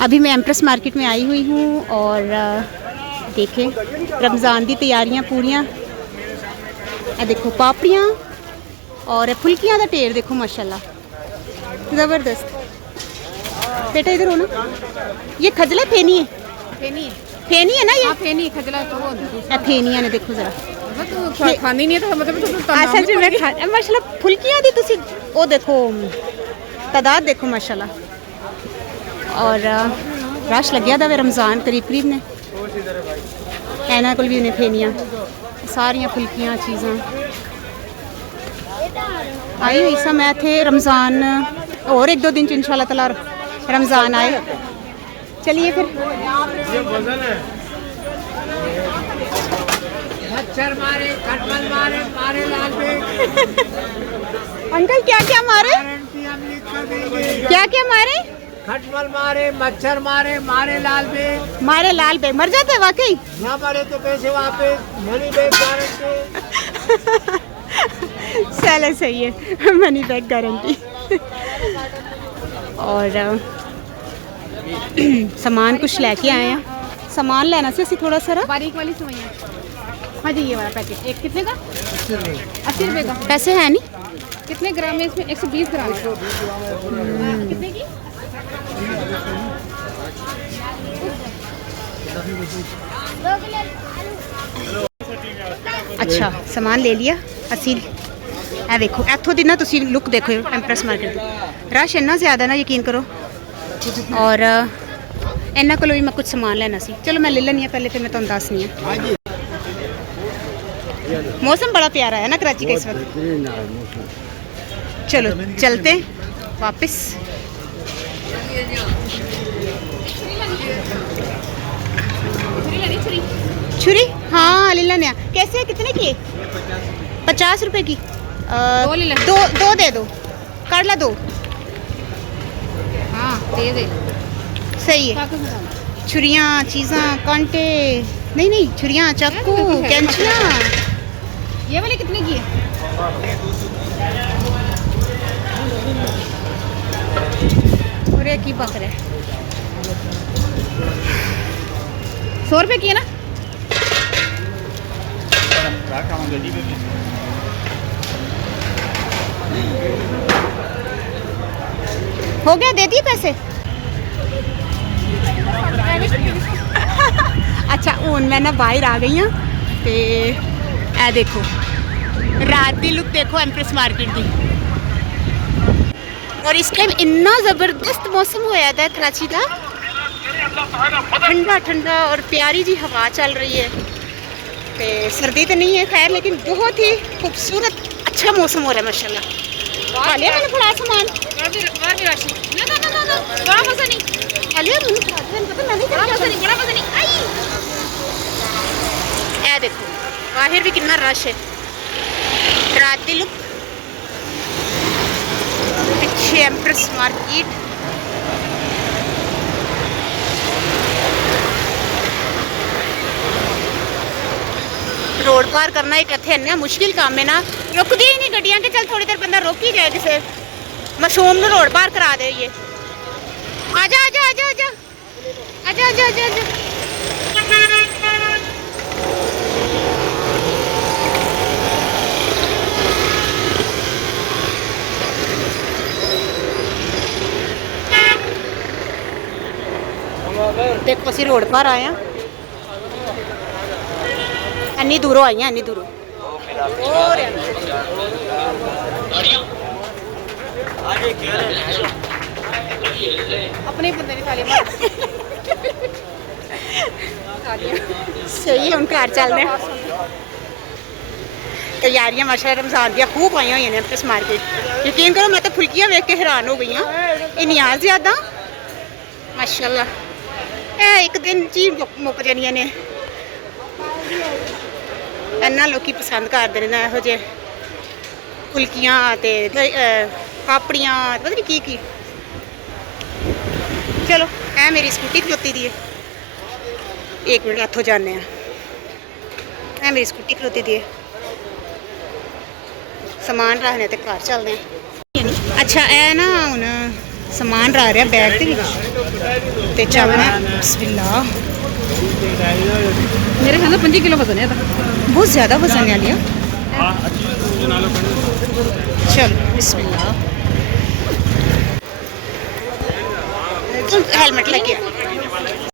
अभी मैं empress market में आई हुई हूँ और देखें रमज़ान की तैयारियां पूरियां। देखो पापड़ियाँ और फुल्कियाँ का ढेर देखो माशाल्लाह ज़बरदस्त। बेटा इधर हो ना, ये खजला फेनी है, फेनी है ना ये, फेनी खजला तो फेनियां ने देखो जरा तो खानी नहीं है तो मतलब असल में मैं माशाल्लाह फुल्कियाँ दी तुसी वो देखो तादाद देखो माशाल्लाह। और रश लग्या दा वे रमज़ान करीब करीब ने इन्होंने कोल भी ने फेनियां सारियां फुल्कियाँ चीज़ां आई हुई सा। मैं थे रमज़ान और एक दो दिन च इंशाल्लाह ताला रमज़ान आए। चलिए फिर मच्छर मारे खटमल मारे मारे लाल अंकल क्या क्या मारे, क्या क्या मारे? खटमल मारे मच्छर मारे मारे लाल बेग, मारे लाल बेग। मर जाते वाकई? ना मरे तो पैसे वापस, मनी बैग गारंटी। चलो सही है, मनी बैग गारंटी। और सामान कुछ लेके आए हैं, सामान लेना से असी थोड़ा सारा बारीक वाली सेवइयां। हाँ जी ये वाला पैकेट एक कितने का? 80 रुपये का। पैसे है नहीं? कितने ग्राम है इसमें? 120 ग्राम है। कितने की? अच्छा सामान ले लिया असी। ए देखो इत्थों दी ना तुसी लुक देखो एम्प्रेस मार्केट दी, रश इन्ना ज़्यादा ना यकीन करो। और इन्हों को भी मैं कुछ सामान लेना सी, चलो मैं ले लैनी पहले फिर मैं तुहानू दसनी है। मौसम बड़ा प्यारा है ना कराची का इस वक्त। चलो चलते वापस। छुरी हाँ ले लेने। कैसे है, कितने की? 50 रुपए की। दो दे दो, कर ला दो। हाँ दे दे, सही है। छुरियाँ चीज़ां कांटे नहीं नहीं, छुरियाँ चाकू कैंचियाँ। ये वाली कितने की है? अरे की पक रहा है। 100 रुपये की है ना? हो गया, दे दिए पैसे? अच्छा हूँ मैं ना बाहर आ गई हाँ तो ए देखो रात की लुक देखो एम्प्रेस मार्केट की। और इस टाइम इन्ना ज़बरदस्त मौसम होया था कराची का, ठंडा ठंडा और प्यारी जी हवा चल रही है। तो सर्दी तो नहीं है खैर, लेकिन बहुत ही खूबसूरत अच्छा मौसम हो रहा है माशाल्लाह। लिया मैंने थोड़ा सामान, बड़ा मजा नहीं, ए देखो बाहर भी कितना रश है। रात की लुक पीछे एम्प्रेस मार्केट। रोड पार करना एक इतने इन्ना मुश्किल काम है ना, रुकदी ही नहीं गड्डियां के। चल थोड़ी देर बंदा रुक ही जाए, किसे मासूम ਨੂੰ रोड पार करा दे। ये आजा आजा आजा आजा आजा आजा आजा आजा। देखो असी रोड पर आए हैं, इन्नी दूरों आई हैं, इन्नी दूरों। अपने बंदे ने थाली सही है, उनके घर चलने। तैयारियां माशाल्लाह रमज़ान दियां खूब आई हुई हैं एम्प्रेस मार्केट। यकीन करो मैं तो फुल्कियां वेख के हैरान हो गई हाँ, इन्नियां ज़्यादा माशाल्लाह। एक दिन ची मुक जानियां ने, इन्ना लोग पसंद करते हैं यहो जे फुल्कियां ते पापड़ियां पता नहीं की। चलो है मेरी स्कूटी खलोती दी है, एक मिनट इतों जाने है मेरी स्कूटी खलोती दी है। सामान रखने तो घर चलते हैं। अच्छा है ना, हूँ ਸਮਾਨ ਆ ਰਿਹਾ ਬੈਗ ਦੇ ਵਿੱਚ ਤੇ ਚੱਲਣਾ ਬਿਸਮਿਲ੍ਲਾ। मेरे ख्याल से 5 किलो वजन है बहुत ज़्यादा वजन है लिया। चलो बिस्मिल्लाह। हेलमेट लेके आ।